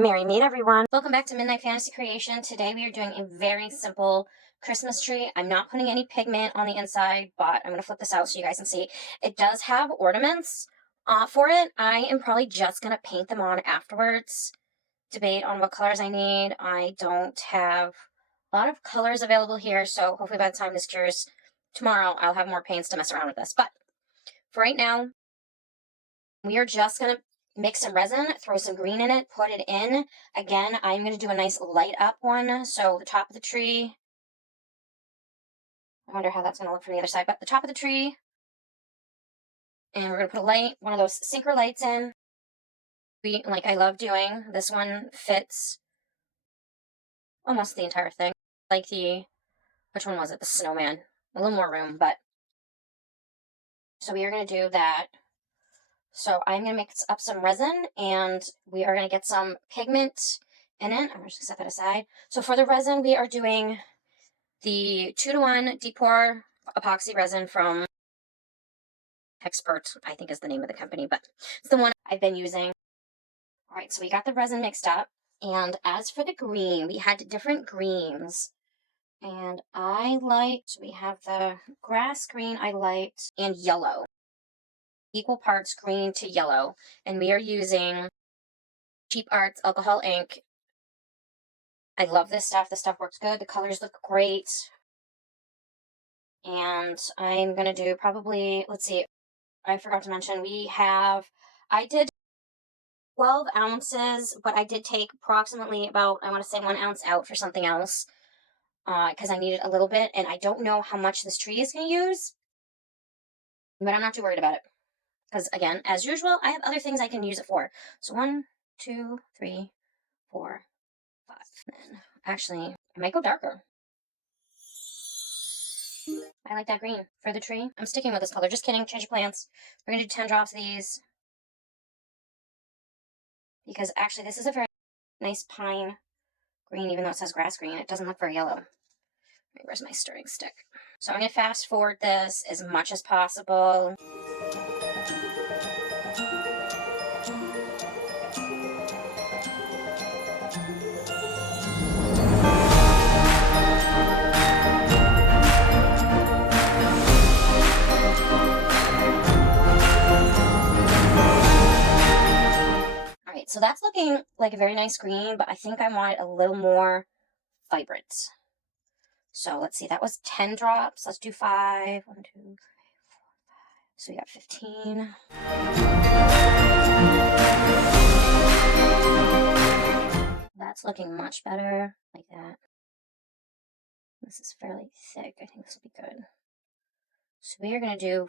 Merry Meet everyone! Welcome back to Midnight Fantasy Creation. Today we are doing a very simple Christmas tree. I'm not putting any pigment on the inside, but I'm going to flip this out so you guys can see. It does have ornaments for it. I am probably just going to paint them on afterwards. Debate on what colors I need. I don't have a lot of colors available here, so hopefully by the time this cures tomorrow, I'll have more paints to mess around with this. But for right now, we are just going to mix some resin, throw some green in it, put it in. Again, I'm going to do a nice light up one. So the top of the tree, I wonder how that's going to look from the other side, but the top of the tree, and we're going to put a light, one of those synchro lights in. Like I love doing. This one fits almost the entire thing. Like which one was it? The snowman. A little more room, but. So we are going to do that. So I'm going to mix up some resin, and we are going to get some pigment in it. I'm just going to set that aside. So for the resin, we are doing the 2-to-1 Depor epoxy resin from Expert, I think is the name of the company, but it's the one I've been using. All right, so we got the resin mixed up. And as for the green, we had different greens. And so we have the grass green I liked, and yellow. Equal parts green to yellow, and we are using Cheap Arts alcohol ink. I love this stuff. This stuff works good. The colors look great. And I'm going to do probably, let's see, I forgot to mention, I did 12 ounces, but I did take approximately about, I want to say 1 ounce out for something else, because I needed a little bit, and I don't know how much this tree is going to use, but I'm not too worried about it. Because, again, as usual, I have other things I can use it for. So 1, 2, 3, 4, 5. And actually, I might go darker. I like that green for the tree. I'm sticking with this color. Just kidding. Change your plans. We're going to do 10 drops of these. Because, actually, this is a very nice pine green, even though it says grass green. It doesn't look very yellow. Where's my stirring stick? So I'm going to fast forward this as much as possible. So that's looking like a very nice green, but I think I want it a little more vibrant. So let's see, that was 10 drops. Let's do 5. 1, 2, 3, 4, 5. So we got 15. That's looking much better, like that. This is fairly thick. I think this will be good. So we are going to do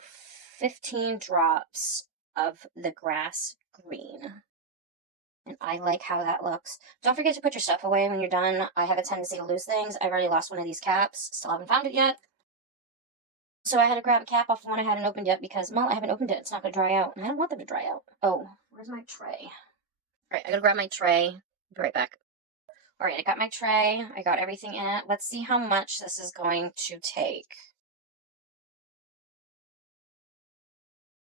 15 drops of the grass green. And I like how that looks. Don't forget to put your stuff away when you're done. I have a tendency to lose things. I've already lost one of these caps. Still haven't found it yet. So I had to grab a cap off the one I hadn't opened yet because, well, I haven't opened it. It's not going to dry out. And I don't want them to dry out. Oh, where's my tray? All right, I got to grab my tray. I'll be right back. All right, I got my tray. I got everything in it. Let's see how much this is going to take.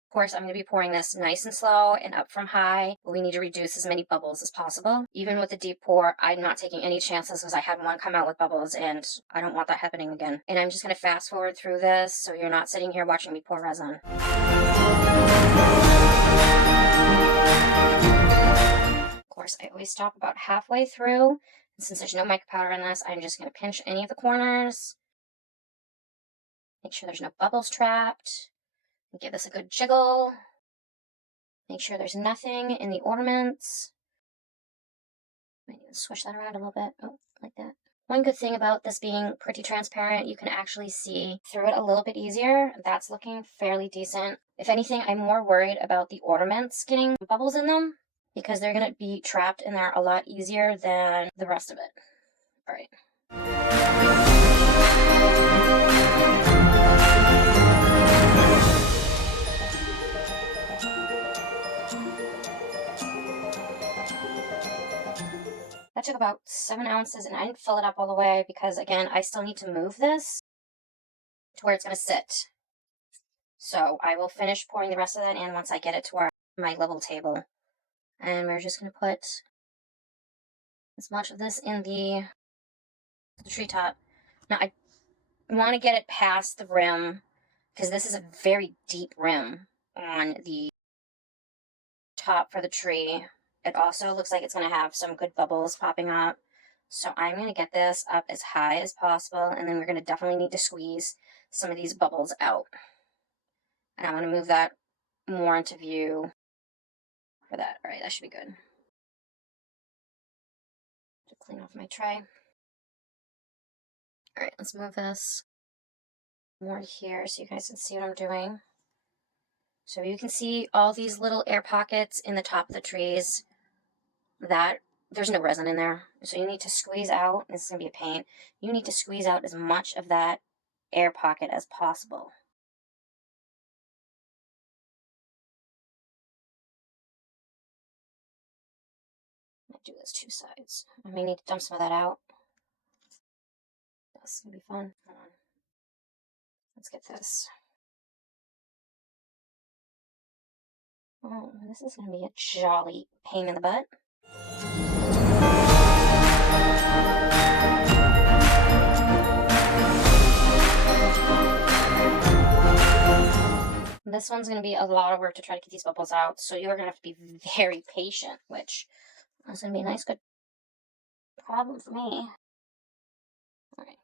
Of course, I'm going to be pouring this nice and slow and up from high. We need to reduce as many bubbles as possible. Even with the deep pour, I'm not taking any chances because I had one come out with bubbles and I don't want that happening again. And I'm just going to fast forward through this so you're not sitting here watching me pour resin. Of course, I always stop about halfway through. And since there's no mica powder in this, I'm just going to pinch any of the corners. Make sure there's no bubbles trapped. Give this a good jiggle. Make sure there's nothing in the ornaments. Might even swish that around a little bit. Oh, like that. One good thing about this being pretty transparent, you can actually see through it a little bit easier. That's looking fairly decent. If anything, I'm more worried about the ornaments getting bubbles in them because they're going to be trapped in there a lot easier than the rest of it. All right. That took about 7 ounces, and I didn't fill it up all the way because, again, I still need to move this to where it's going to sit. So I will finish pouring the rest of that in once I get it to my level table. And we're just going to put as much of this in the treetop. Now I want to get it past the rim because this is a very deep rim on the top for the tree. It also looks like it's going to have some good bubbles popping up. So I'm going to get this up as high as possible, and then we're going to definitely need to squeeze some of these bubbles out. And I'm going to move that more into view for that. All right, that should be good. To clean off my tray. All right, let's move this more here so you guys can see what I'm doing. So you can see all these little air pockets in the top of the trees. That there's no resin in there, so you need to squeeze out. This is gonna be a pain. You need to squeeze out as much of that air pocket as possible. I'm gonna do those two sides. I may need to dump some of that out. This is gonna be fun. Hold on. Let's get this. Oh, this is gonna be a jolly pain in the butt. This one's going to be a lot of work to try to get these bubbles out, so you're going to have to be very patient, which is going to be a nice, good problem for me. Alright,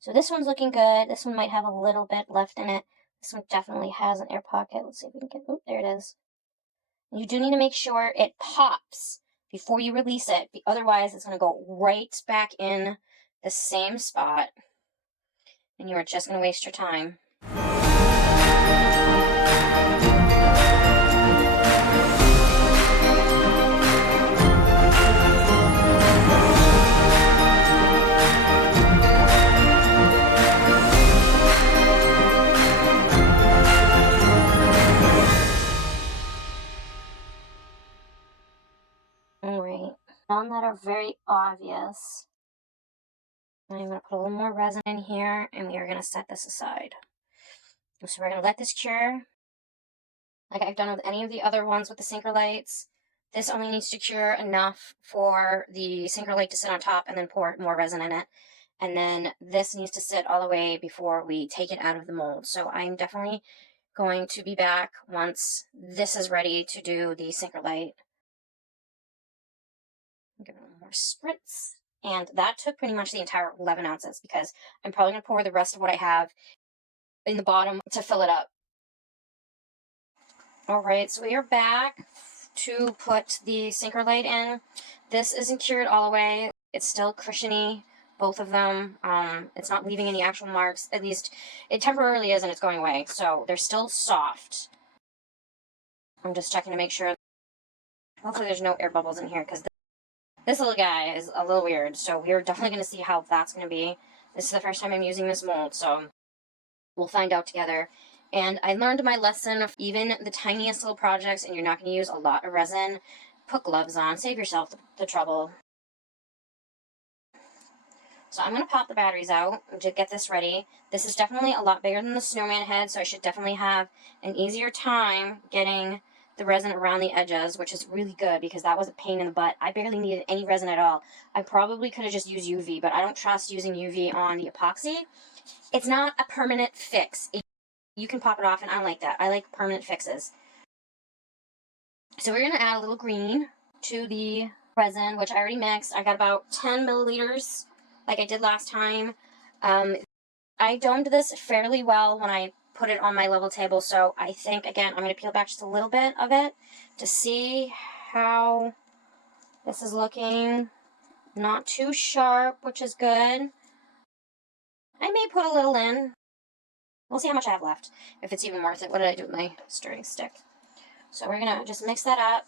so this one's looking good. This one might have a little bit left in it. This one definitely has an air pocket. Let's see if we can get, oh, there it is. You do need to make sure it pops before you release it, otherwise it's going to go right back in the same spot, and you are just going to waste your time. Alright, none that are very obvious. I'm going to put a little more resin in here, and we are going to set this aside. So we're going to let this cure, like I've done with any of the other ones with the Synchrolights. This only needs to cure enough for the Synchrolite to sit on top and then pour more resin in it. And then this needs to sit all the way before we take it out of the mold. So I'm definitely going to be back once this is ready to do the Synchrolite. Give it a little more spritz. And that took pretty much the entire 11 ounces because I'm probably going to pour the rest of what I have in the bottom to fill it up. Alright, so we are back to put the Synchrolite in. This isn't cured all the way. It's still cushiony, both of them. It's not leaving any actual marks. At least it temporarily is, and it's going away. So they're still soft. I'm just checking to make sure. Hopefully there's no air bubbles in here because this little guy is a little weird. So we're definitely going to see how that's going to be. This is the first time I'm using this mold, so we'll find out together. And I learned my lesson of even the tiniest little projects, and you're not going to use a lot of resin, put gloves on, save yourself the trouble. So I'm going to pop the batteries out to get this ready. This is definitely a lot bigger than the snowman head, so I should definitely have an easier time getting the resin around the edges, which is really good because that was a pain in the butt. I barely needed any resin at all. I probably could have just used UV, but I don't trust using UV on the epoxy. It's not a permanent fix. You can pop it off, and I like that. I like permanent fixes. So we're going to add a little green to the resin, which I already mixed. I got about 10 milliliters like I did last time. I domed this fairly well when I put it on my level table, so I think, again, I'm going to peel back just a little bit of it to see how this is looking. Not too sharp, which is good. I may put a little in. We'll see how much I have left, if it's even worth it. What did I do with my stirring stick? So we're going to just mix that up.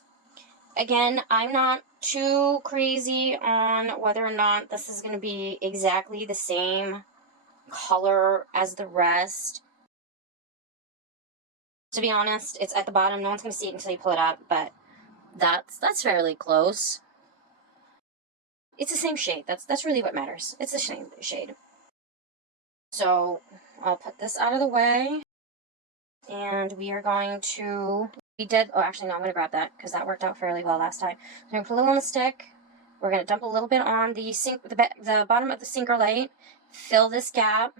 Again, I'm not too crazy on whether or not this is going to be exactly the same color as the rest. To be honest, it's at the bottom. No one's going to see it until you pull it up, but that's fairly close. It's the same shade. That's really what matters. It's the same shade. So I'll put this out of the way. And we are going to, oh, actually, no, I'm going to grab that because that worked out fairly well last time. So I'm going to put a little on the stick. We're going to dump a little bit on the the bottom of the sinker light, fill this gap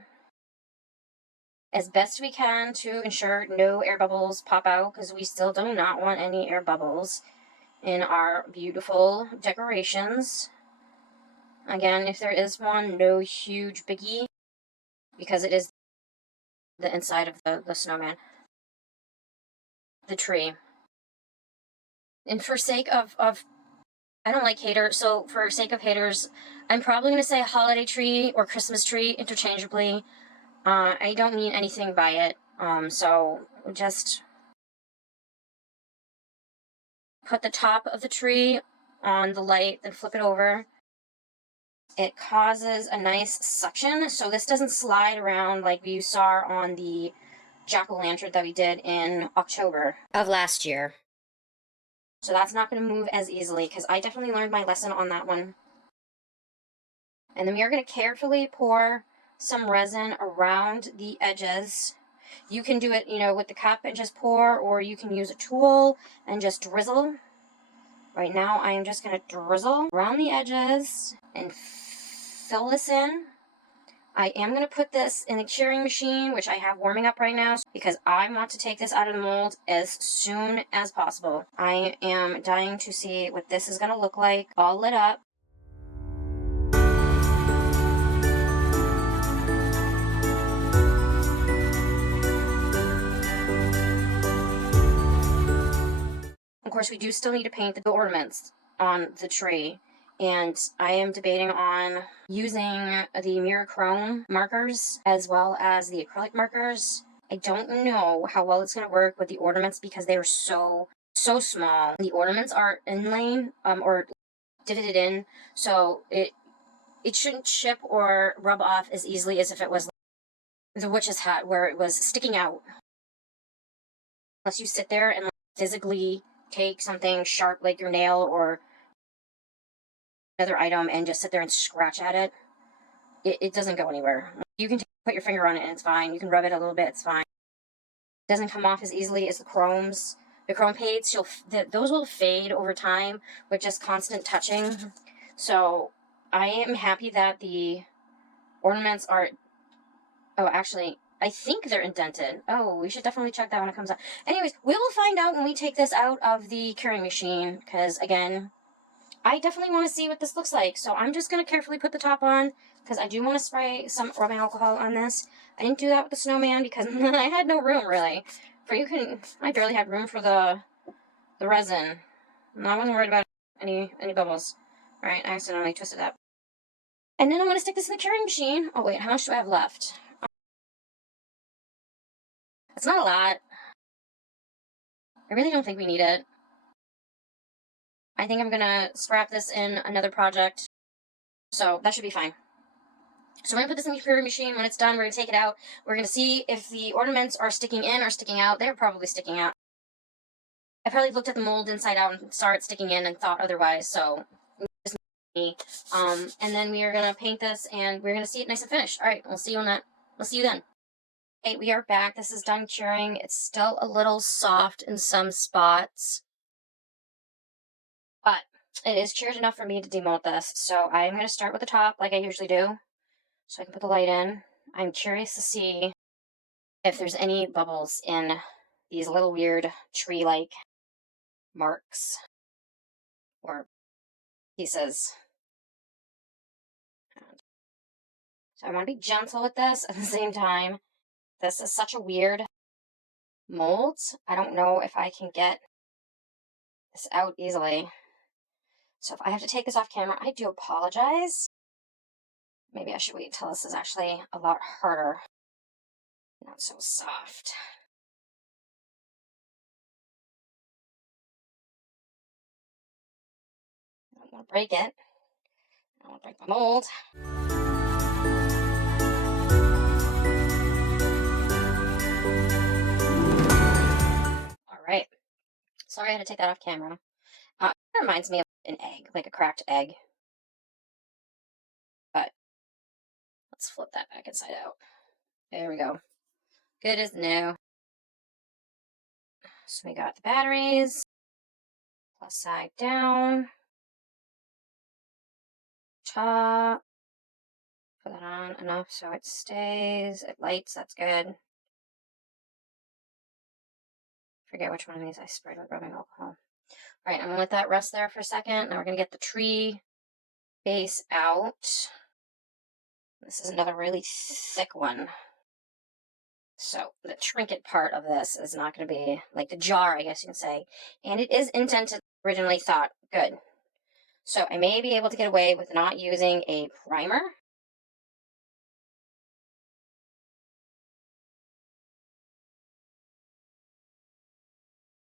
as best we can to ensure no air bubbles pop out, because we still do not want any air bubbles in our beautiful decorations. Again, if there is one, no huge biggie, because it is the inside of the snowman, the tree. And for sake of I don't like haters, so for sake of haters, I'm probably going to say holiday tree or Christmas tree interchangeably. I don't mean anything by it. So just put the top of the tree on the light, then flip it over. It causes a nice suction, so this doesn't slide around like you saw on the jack-o'-lantern that we did in October of last year. So that's not going to move as easily, because I definitely learned my lesson on that one. And then we are going to carefully pour some resin around the edges. You can do it, with the cup and just pour, or you can use a tool and just drizzle. Right now, I am just going to drizzle around the edges and fill this in. I am going to put this in the curing machine, which I have warming up right now, because I want to take this out of the mold as soon as possible. I am dying to see what this is going to look like, all lit up. Of course, we do still need to paint the ornaments on the tree, and I am debating on using the Mirachrome markers as well as the acrylic markers. I don't know how well it's going to work with the ornaments, because they are so small. The ornaments are inlaid or divoted in, so it shouldn't chip or rub off as easily as if it was the witch's hat, where it was sticking out. Unless you sit there and physically take something sharp like your nail or another item and just sit there and scratch at it, it doesn't go anywhere. You can put your finger on it and it's fine. You can rub it a little bit, it's fine. It doesn't come off as easily as the chromes. The chrome paints, those will fade over time with just constant touching. So I am happy that the ornaments are, oh, actually, I think they're indented. Oh, we should definitely check that when it comes out. Anyways, we will find out when we take this out of the curing machine, because, again, I definitely want to see what this looks like. So I'm just going to carefully put the top on, because I do want to spray some rubbing alcohol on this. I didn't do that with the snowman because I had no room, really. I barely had room for the resin. And I wasn't worried about any bubbles. Alright, I accidentally twisted that. And then I'm going to stick this in the curing machine. Oh, wait, how much do I have left? It's not a lot. I really don't think we need it. I think I'm going to scrap this in another project. So that should be fine. So we're going to put this in the curing machine. When it's done, we're going to take it out. We're going to see if the ornaments are sticking in or sticking out. They're probably sticking out. I probably looked at the mold inside out and saw it sticking in and thought otherwise, so just me. And then we are going to paint this, and we're going to see it nice and finished. All right, we'll see you on that. We'll see you then. Okay, we are back. This is done curing. It's still a little soft in some spots, but it is cured enough for me to demold this. So I'm going to start with the top like I usually do, so I can put the light in. I'm curious to see if there's any bubbles in these little weird tree-like marks or pieces. So I want to be gentle with this at the same time. This is such a weird mold. I don't know if I can get this out easily. So if I have to take this off camera, I do apologize. Maybe I should wait until this is actually a lot harder. Not so soft. I don't want to break it. I don't want to break the mold. Alright. Sorry I had to take that off camera. It reminds me of an egg, like a cracked egg. But let's flip that back inside out. There we go. Good as new. So we got the batteries, plus side down. top. Put that on enough so it stays, it lights, that's good. Forget which one of these I sprayed with rubbing alcohol. Alright, I'm gonna let that rest there for a second. Now we're gonna get the tree base out. This is another really thick one. So the trinket part of this is not going to be like the jar, I guess you can say. And it is indented originally thought. Good. So I may be able to get away with not using a primer.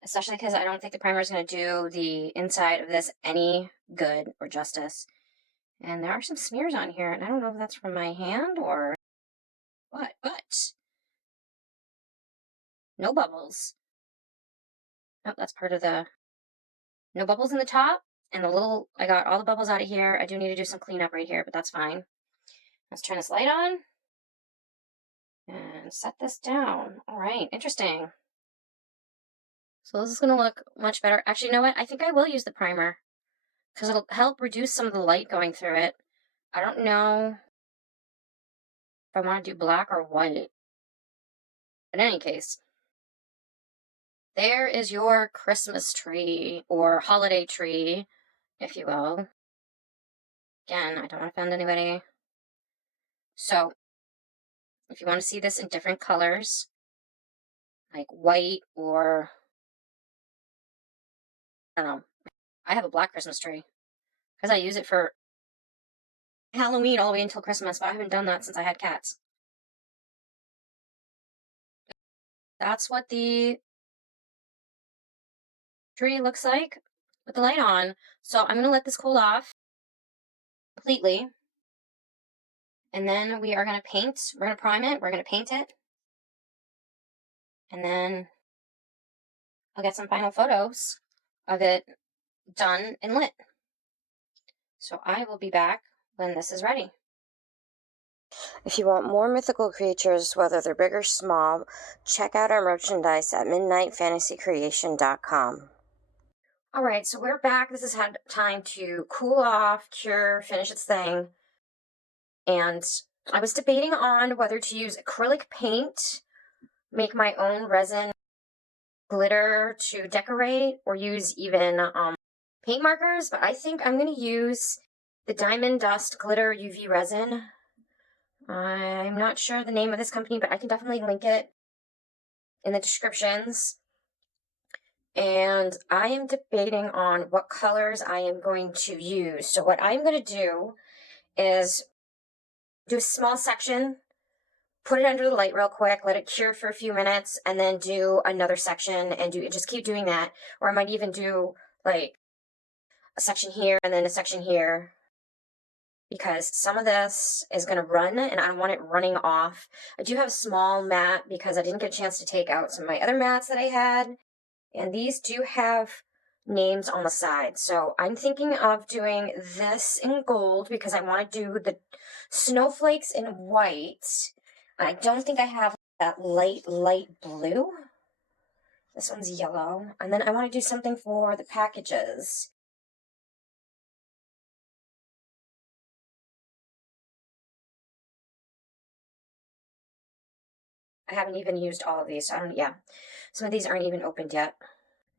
Especially because I don't think the primer is going to do the inside of this any good or justice. And there are some smears on here, and I don't know if that's from my hand or what, but no bubbles. Oh, that's part of the no bubbles in the top. And the little, I got all the bubbles out of here. I do need to do some cleanup right here, but that's fine. Let's turn this light on and set this down. All right, interesting. So this is gonna look much better. Actually, you know what? I think I will use the primer because it'll help reduce some of the light going through it. I don't know if I want to do black or white. In any case, there is your Christmas tree or holiday tree, if you will. Again, I don't want to offend anybody. So, if you want to see this in different colors, like white or, I don't know, I have a black Christmas tree because I use it for Halloween all the way until Christmas, but I haven't done that since I had cats. That's what the tree looks like with the light on. So I'm going to let this cool off completely. And then we are going to paint. We're going to prime it. We're going to paint it. And then I'll get some final photos of it done and lit. So I will be back when this is ready. If you want more mythical creatures, whether they're big or small, check out our merchandise at midnightfantasycreation.com. All right, so we're back. This has had time to cool off, cure, finish its thing. And I was debating on whether to use acrylic paint, make my own resin glitter to decorate, or use even paint markers, but I think I'm going to use the Diamond Dust Glitter UV Resin. I'm not sure the name of this company, but I can definitely link it in the descriptions. And I am debating on what colors I am going to use. So what I'm going to do is do a small section, put it under the light real quick, let it cure for a few minutes, and then do another section and just keep doing that. Or I might even do like a section here and then a section here, because some of this is going to run and I don't want it running off. I do have a small mat because I didn't get a chance to take out some of my other mats that I had. And these do have names on the side. So I'm thinking of doing this in gold because I want to do the snowflakes in white. I don't think I have that light blue. This one's yellow. And then I want to do something for the packages. I haven't even used all of these. So some of these aren't even opened yet.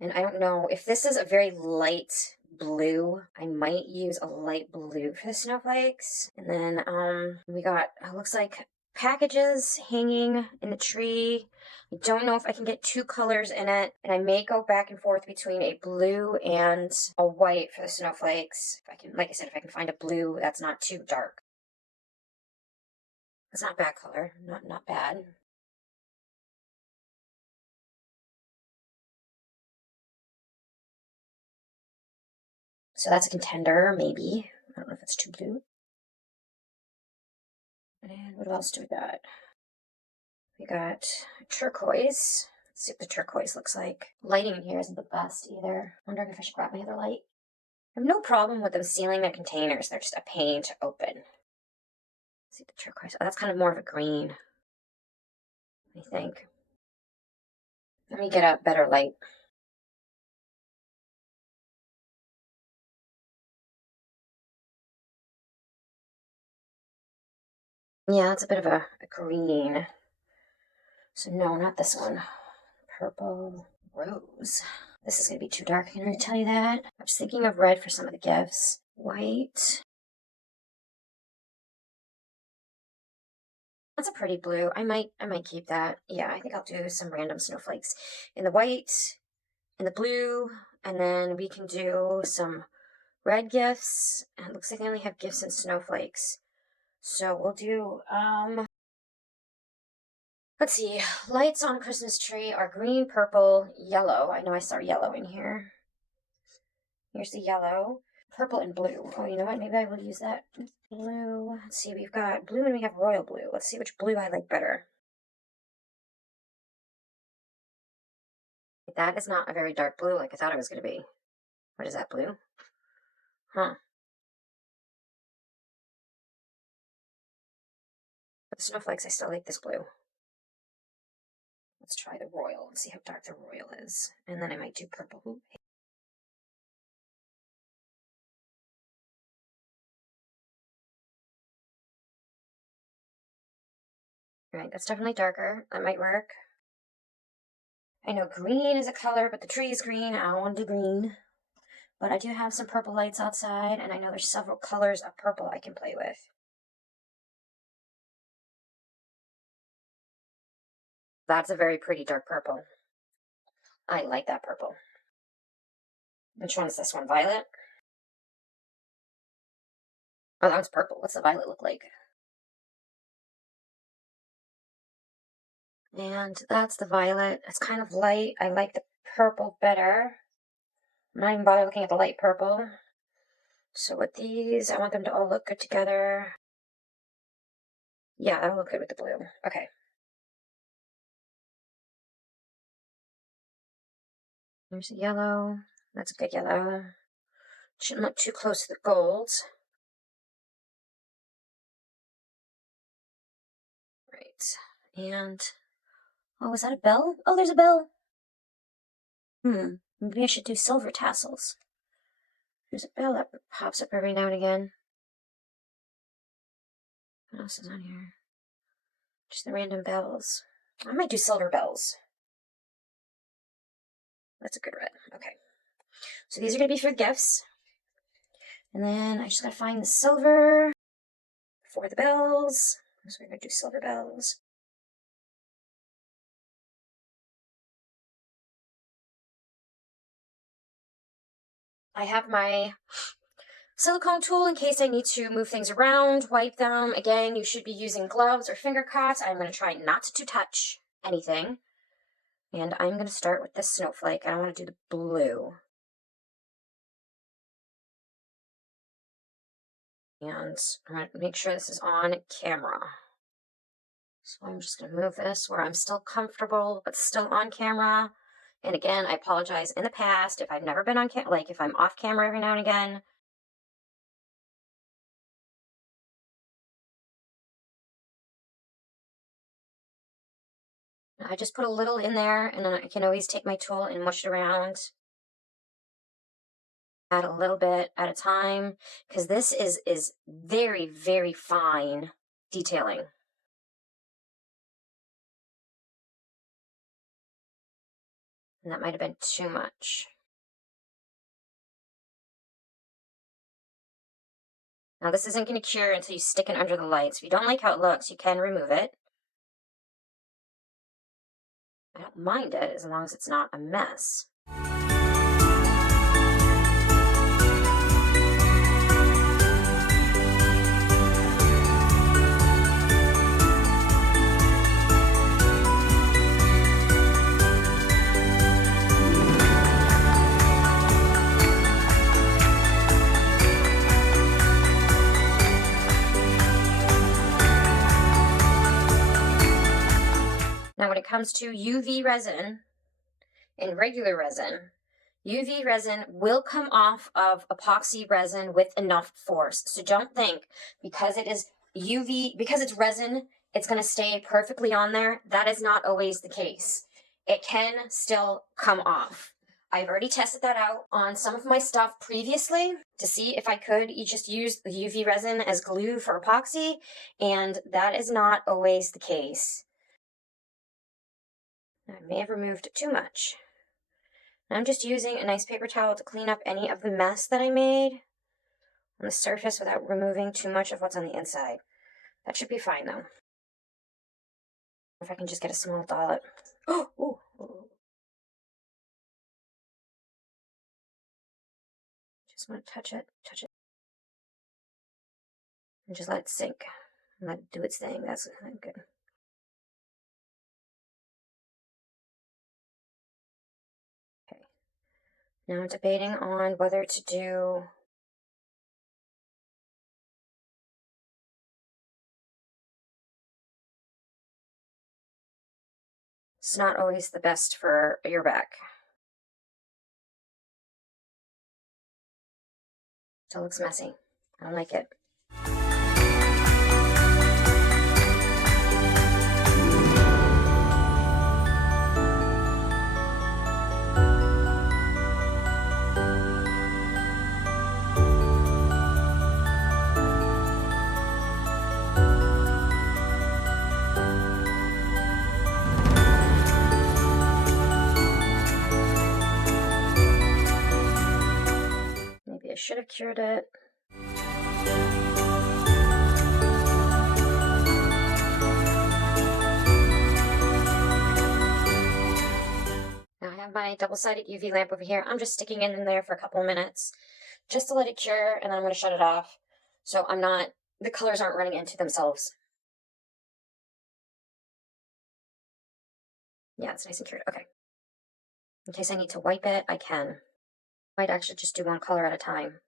And I don't know, if this is a very light blue, I might use a light blue for the snowflakes. And then we got, it looks like packages hanging in the tree. I don't know if I can get two colors in it, and I may go back and forth between a blue and a white for the snowflakes. If I can, like I said, if I can find a blue that's not too dark. It's not a bad color, not bad. So that's a contender, maybe. I don't know if it's too blue. And what else do we got? We got turquoise. Let's see what the turquoise looks like. Lighting in here isn't the best either. Wondering if I should grab my other light. I have no problem with them sealing their containers. They're just a pain to open. Let's see the turquoise. Oh, that's kind of more of a green, I think. Let me get a better light. Yeah, it's a bit of a green. So no, not this one. Purple rose. This is going to be too dark, I'm going to tell you that. I was thinking of red for some of the gifts. White. That's a pretty blue. I might keep that. Yeah, I think I'll do some random snowflakes in the white, in the blue, and then we can do some red gifts. And it looks like I only have gifts and snowflakes. So we'll do, let's see, lights on Christmas tree are green, purple, yellow. I know I saw yellow in here. Here's the yellow, purple, and blue. Oh, you know what? Maybe I will use that blue. Let's see, we've got blue and we have royal blue. Let's see which blue I like better. That is not a very dark blue like I thought it was going to be. What is that, blue? Huh. For the snowflakes, I still like this blue. Let's try the royal and see how dark the royal is. And then I might do purple. Ooh. Right, that's definitely darker. That might work. I know green is a color, but the tree is green. I don't want to do green. But I do have some purple lights outside, and I know there's several colors of purple I can play with. That's a very pretty dark purple. I like that purple. Which one is this one? Violet? Oh, that one's purple. What's the violet look like? And that's the violet. It's kind of light. I like the purple better. I'm not even bothering looking at the light purple. So with these, I want them to all look good together. Yeah, that'll look good with the blue. Okay. There's the yellow. That's a good yellow. Shouldn't look too close to the gold. Right. And, oh, is that a bell? Oh, there's a bell. Maybe I should do silver tassels. There's a bell that pops up every now and again. What else is on here? Just the random bells. I might do silver bells. That's a good red. Okay. So these are going to be for gifts. And then I just got to find the silver for the bells. So we're going to do silver bells. I have my silicone tool in case I need to move things around, wipe them. Again, you should be using gloves or finger cuts. I'm going to try not to touch anything. And I'm going to start with this snowflake. I don't want to do the blue. And I'm going to make sure this is on camera. So I'm just going to move this where I'm still comfortable, but still on camera. And again, I apologize in the past if I've never been on camera, like if I'm off camera every now and again. I just put a little in there, and then I can always take my tool and mush it around. Add a little bit at a time, because this is very, very fine detailing. And that might have been too much. Now this isn't going to cure until you stick it under the lights. If you don't like how it looks, you can remove it. I don't mind it as long as it's not a mess. Now when it comes to UV resin and regular resin, UV resin will come off of epoxy resin with enough force. So don't think because it is UV, because it's resin, it's going to stay perfectly on there. That is not always the case. It can still come off. I've already tested that out on some of my stuff previously to see if I could just use the UV resin as glue for epoxy, and that is not always the case. I may have removed too much. I'm just using a nice paper towel to clean up any of the mess that I made on the surface without removing too much of what's on the inside. That should be fine though. If I can just get a small dollop. Oh, ooh, ooh. Just want to touch it, and just let it sink. And let it do its thing. That's good. Okay. Now I'm debating on whether to do it's not always the best for your back. Still looks messy. I don't like it. Maybe I should have cured it. Now I have my double-sided UV lamp over here. I'm just sticking it in there for a couple of minutes just to let it cure, and then I'm going to shut it off so the colors aren't running into themselves. Yeah, it's nice and cured. Okay. In case I need to wipe it, I can. Might actually just do one color at a time.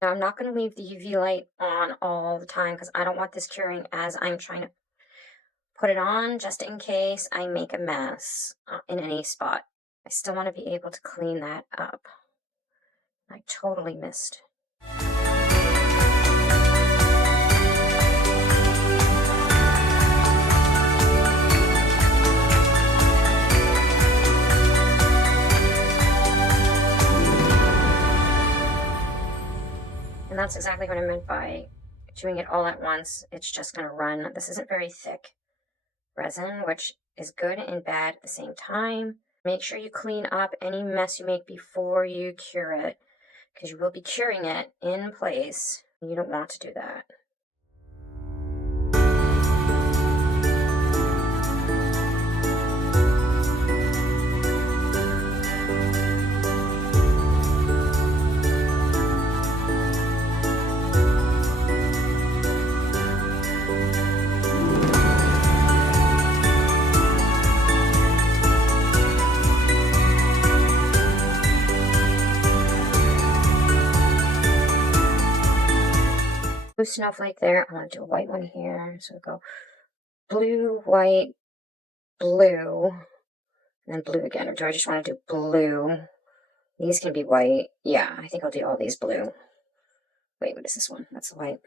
Now I'm not going to leave the UV light on all the time because I don't want this curing as I'm trying to put it on, just in case I make a mess in any spot. I still want to be able to clean that up. I totally missed. And that's exactly what I meant by doing it all at once. It's just going to run. This isn't very thick resin, which is good and bad at the same time. Make sure you clean up any mess you make before you cure it, because you will be curing it in place. You don't want to do that. Blue snowflake there. I want to do a white one here. So we'll go blue, white, blue, and then blue again. Or do I just want to do blue? These can be white. Yeah, I think I'll do all these blue. Wait, what is this one? That's the white.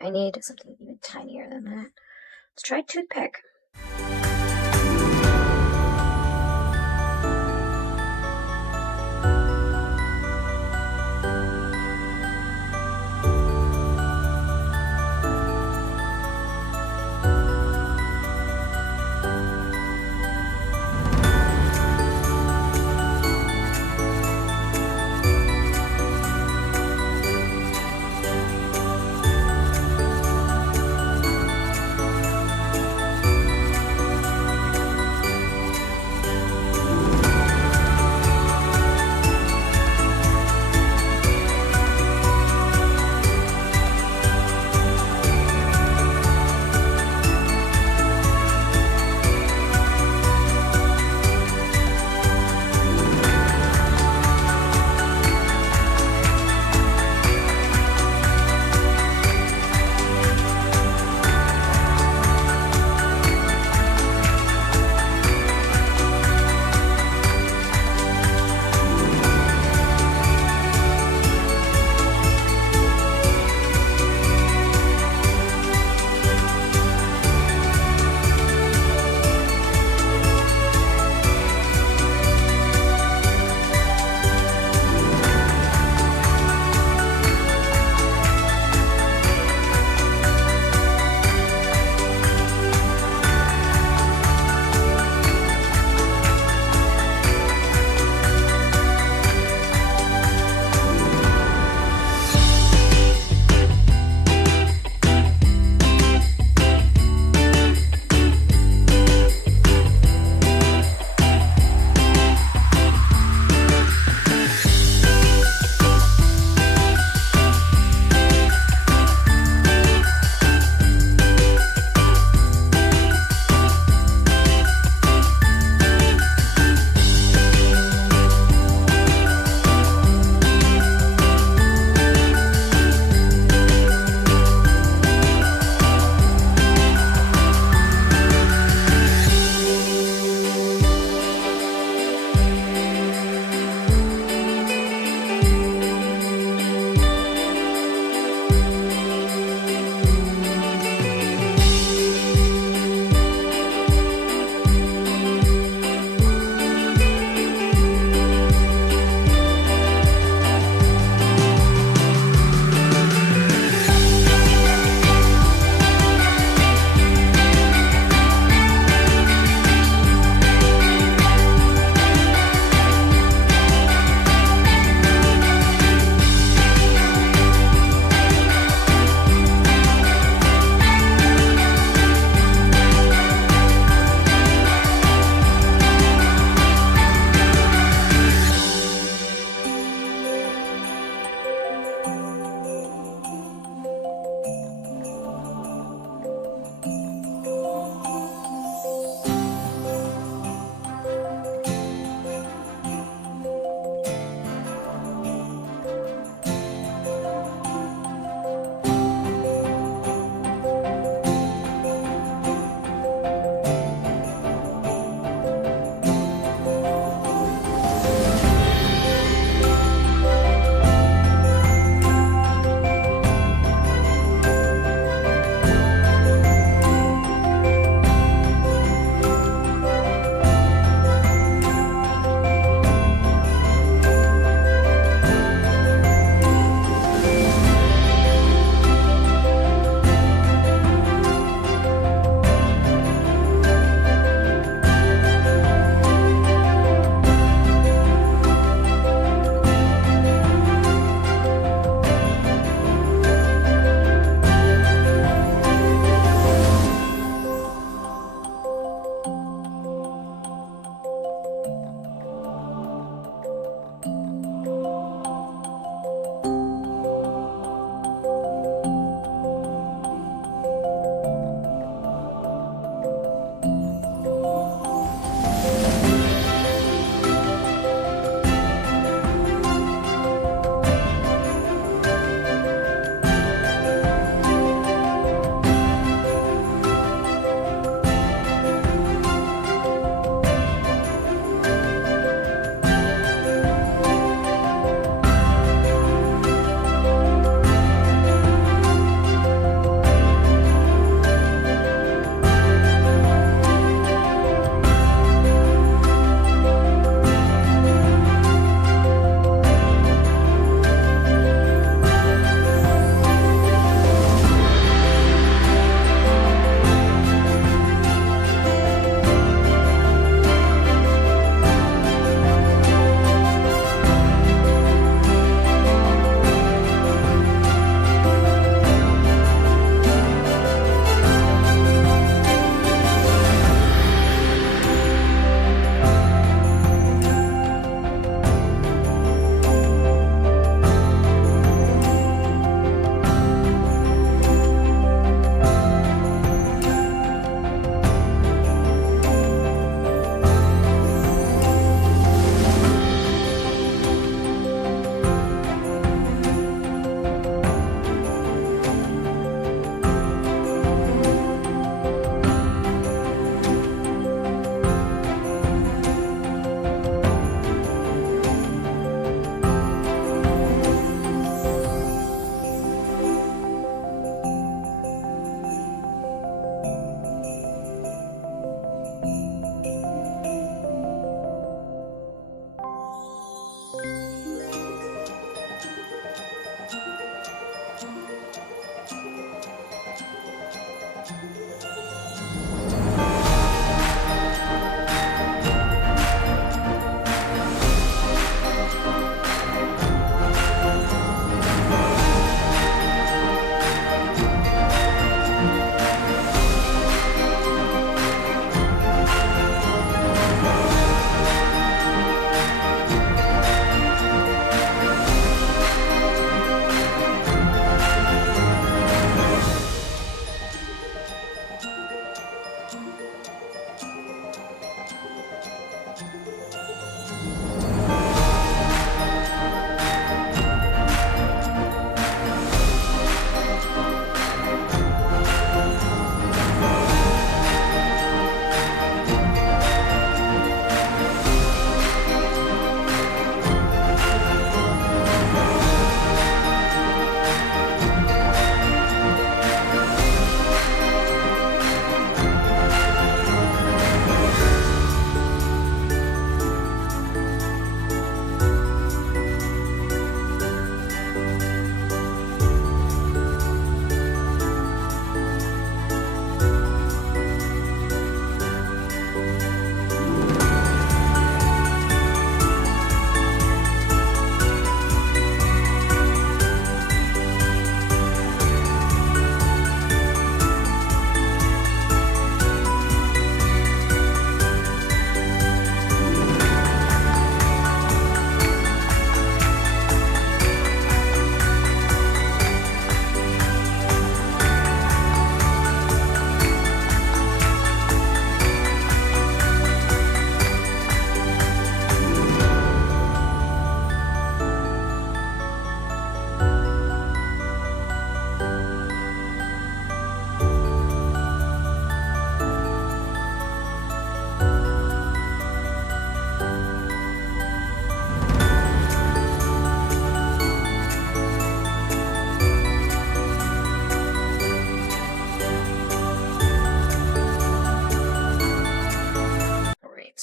I need something even tinier than that. Let's try a toothpick.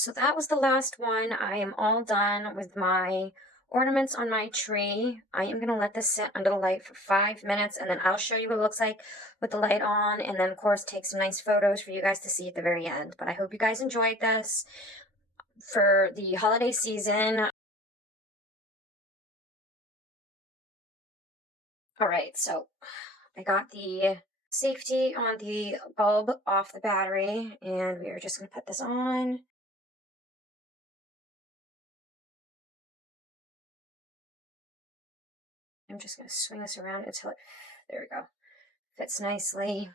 so that was the last one. I am all done with my ornaments on my tree. I am going to let this sit under the light for 5 minutes, and then I'll show you what it looks like with the light on, and then of course take some nice photos for you guys to see at the very end. But I hope you guys enjoyed this for the holiday season. All right, so I got the safety on the bulb off the battery, and we are just going to put this on. I'm just going to swing this around until it, there we go, fits nicely.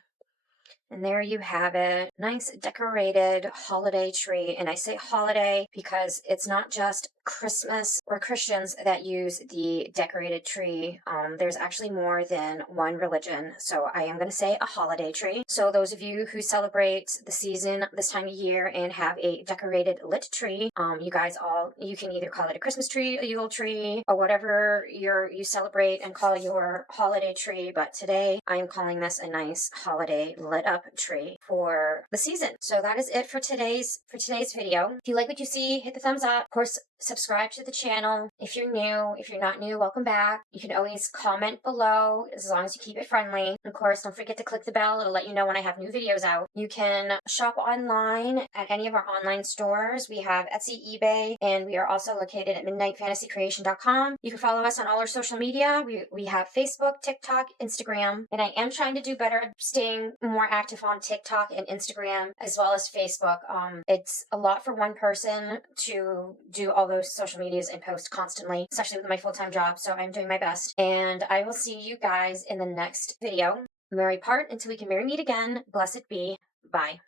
And there you have it. Nice decorated holiday tree. And I say holiday because it's not just Christmas or Christians that use the decorated tree. There's actually more than one religion. So I am going to say a holiday tree. So those of you who celebrate the season this time of year and have a decorated lit tree, you can either call it a Christmas tree, a Yule tree, or whatever you celebrate and call your holiday tree. But today I am calling this a nice holiday lit up tree for the season. So that is it for today's video. If you like what you see, hit the thumbs up. Of course, subscribe to the channel if you're new. If you're not new, welcome back. You can always comment below as long as you keep it friendly. Of course, don't forget to click the bell. It'll let you know when I have new videos out. You can shop online at any of our online stores. We have Etsy, eBay, and we are also located at midnightfantasycreation.com. You can follow us on all our social media. We have Facebook, TikTok, Instagram, and I am trying to do better staying more active on TikTok and Instagram as well as Facebook. It's a lot for one person to do all those social medias and post constantly, especially with my full-time job. So I'm doing my best, and I will see you guys in the next video. Merry part until we can merry meet again. Blessed be. Bye.